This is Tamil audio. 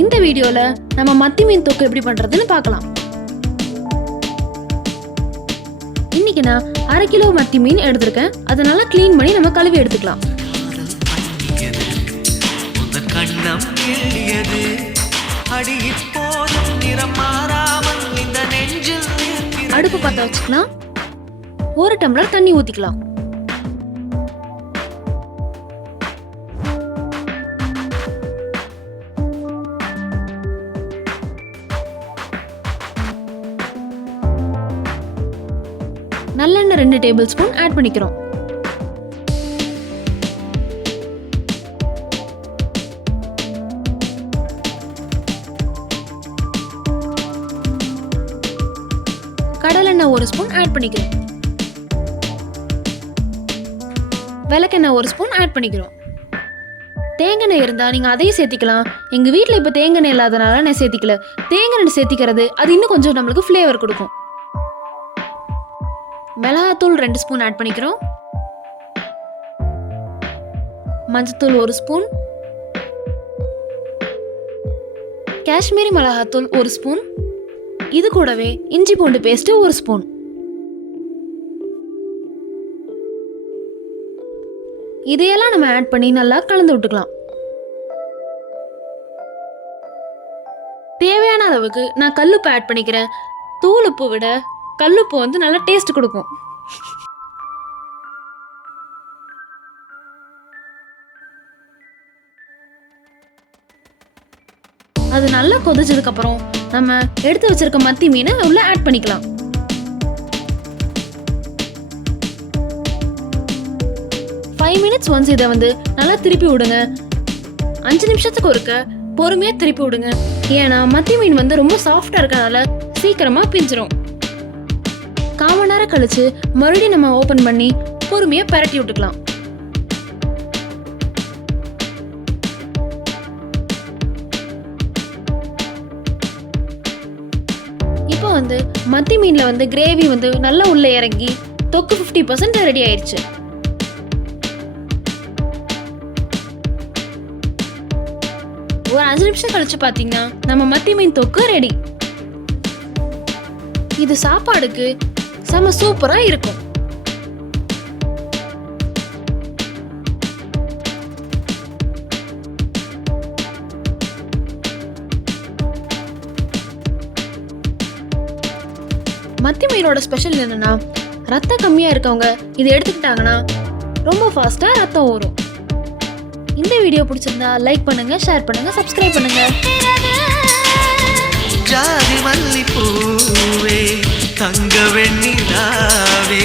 இந்த வீடியோல நம்ம மத்தி மீன் தொக்கு எப்படி பண்றதுன்னு பார்க்கலாம். இன்னைக்கு நான் 1/2 கிலோ மத்தி மீன் எடுத்திருக்கேன். அதை நல்லா க்ளீன் பண்ணி நம்ம கழுவி எடுத்துக்கலாம். அடுப்பு பற்ற வச்சுக்கலாம். 1 டம்ளர் தண்ணி ஊத்திக்கலாம். நல்லெண்ணெய் 2 டேபிள் ஸ்பூன் ஆட் பண்ணிக்கிறோம். கடலெண்ணெய் 1 ஸ்பூன் ஆட் பண்ணிக்கிறோம். விளக்கெண்ணெய் 1 ஸ்பூன் ஆட் பண்ணிக்கிறோம். தேங்காய் இருந்தா நீங்க அதையும் சேர்த்திக்கலாம். எங்க வீட்டில் இப்போ தேங்காய் இல்லாதனால நான் சேர்த்திக்கல. தேங்காய் சேர்த்திக்கிறது அது இன்னும் கொஞ்சம் நம்மளுக்கு ஃப்ளேவர் கொடுக்கும். மிளகாத்தூள் 2 ஸ்பூன் ஆட் பண்ணிக்கிறோம். மஞ்சத்தூள் 1 ஸ்பூன். காஷ்மீரி மிளகாத்தூள் 1 ஸ்பூன். இது கூடவே இஞ்சி பூண்டு பேஸ்ட் 1 ஸ்பூன். இதையெல்லாம் நம்ம ஆட் பண்ணி நல்லா கலந்து விட்டுக்கலாம். தேவையான அளவுக்கு நான் கல்லுப்பு ஆட் பண்ணிக்கிறேன். தூள் உப்பு விட கல்லுப்பு வந்து நல்லா டேஸ்ட் கொடுக்கும். அது நல்லா கொதிச்சதுக்கு அப்புறம் நம்ம எடுத்து வச்சிருக்க மத்தி மீனை உள்ள ஆட் பண்ணிக்கலாம். மினிட்ஸ் ஒன்ஸ் இதை வந்து நல்லா திருப்பி விடுங்க. 5 நிமிஷத்துக்கு ஒருக்க பொறுமையா திருப்பி விடுங்க. ஏன்னா மத்தி மீன் வந்து ரொம்ப சாஃப்டா இருக்கனால சீக்கிரமா பிஞ்சிரும். 1/4 மணி நேரம் கழிச்சு மறுபடியும் நம்ம ஓபன் பண்ணி பொறுமையா பரட்டி விட்டுக்கலாம். இப்போ வந்து மத்தி மீன்ல வந்து கிரேவி வந்து நல்லா உள்ள இறங்கி தொக்கு 50% ரெடி ஆயிடுச்சு. ஒரு 5 நிமிஷம் கழிச்சு பாத்தீங்கன்னா நம்ம மத்தி மீன் தொக்கு ரெடி. இது சாப்பாடுக்கு செம சூப்பரா இருக்கும். மத்தி மீனோட ஸ்பெஷல் என்னன்னா ரத்தம் கம்மியா இருக்கவங்க இதை எடுத்துக்கிட்டாங்கன்னா ரொம்ப ஃபாஸ்டா ரத்தம் ஊறும். இந்த வீடியோ பிடிச்சிருந்தா லைக் பண்ணுங்க, ஷேர் பண்ணுங்க, சப்ஸ்கிரைப் பண்ணுங்க. ஜாதி மல்லிப்பூவே தங்க வெண்ணிலாவே